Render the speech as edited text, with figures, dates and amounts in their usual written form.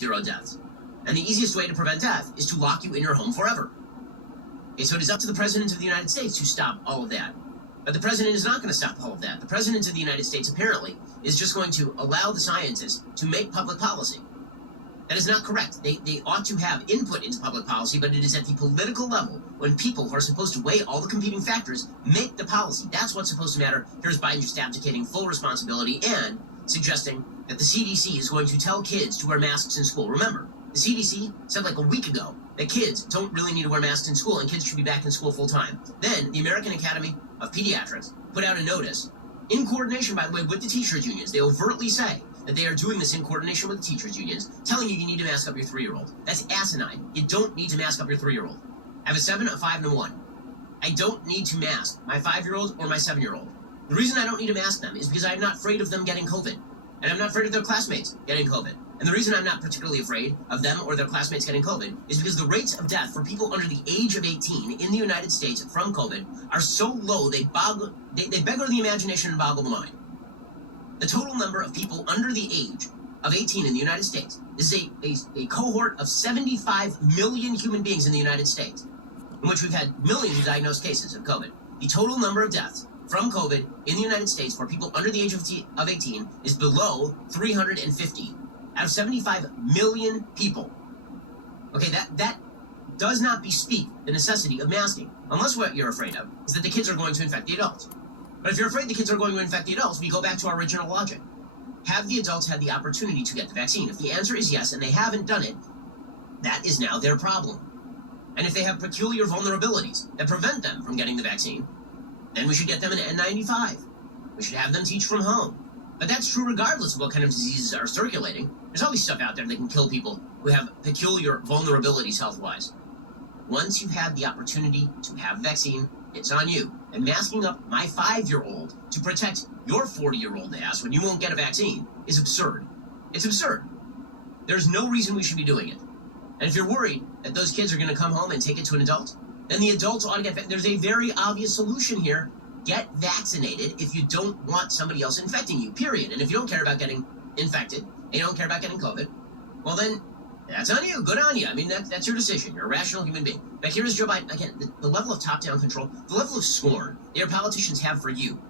zero deaths. And the easiest way to prevent death is to lock you in your home forever. Okay, so it is up to the President of the United States to stop all of that. But the President is not going to stop all of that. The President of the United States, apparently, is just going to allow the scientists to make public policy. That is not correct. They ought to have input into public policy, but it is at the political level when people who are supposed to weigh all the competing factors make the policy. That's what's supposed to matter. Here's Biden just abdicating full responsibility and suggesting that the CDC is going to tell kids to wear masks in school. Remember, the CDC said like a week ago that kids don't really need to wear masks in school and kids should be back in school full time. Then the American Academy of Pediatrics put out a notice, in coordination, by the way, with the teachers' unions. They overtly say that they are doing this in coordination with the teachers' unions, telling you need to mask up your 3-year-old. That's asinine. You don't need to mask up your 3-year-old. I have a 7, a 5, and a 1. I don't need to mask my 5-year-old or my 7-year-old. The reason I don't need to mask them is because I'm not afraid of them getting COVID. And I'm not afraid of their classmates getting COVID. And the reason I'm not particularly afraid of them or their classmates getting COVID is because the rates of death for people under the age of 18 in the United States from COVID are so low they beggar the imagination and boggle the mind. The total number of people under the age of 18 in the United States is a cohort of 75 million human beings in the United States, in which we've had millions of diagnosed cases of COVID. The total number of deaths from COVID in the United States for people under the age of 18 is below 350 out of 75 million people. Okay, that does not bespeak the necessity of masking, unless what you're afraid of is that the kids are going to infect the adults. But if you're afraid the kids are going to infect the adults, we go back to our original logic. Have the adults had the opportunity to get the vaccine? If the answer is yes, and they haven't done it, that is now their problem. And if they have peculiar vulnerabilities that prevent them from getting the vaccine, then we should get them an N95. We should have them teach from home. But that's true regardless of what kind of diseases are circulating. There's always stuff out there that can kill people who have peculiar vulnerabilities health-wise. Once you've had the opportunity to have a vaccine, it's on you. And masking up my 5-year-old to protect your 40-year-old ass when you won't get a vaccine is absurd. It's absurd. There's no reason we should be doing it. And if you're worried that those kids are going to come home and take it to an adult, then the adults ought to get vaccinated. There's a very obvious solution here. Get vaccinated if you don't want somebody else infecting you, period. And if you don't care about getting infected, and you don't care about getting COVID, well then, that's on you. Good on you. I mean, that's your decision. You're a rational human being. But here is Joe Biden. Again, the level of top-down control, the level of scorn that your politicians have for you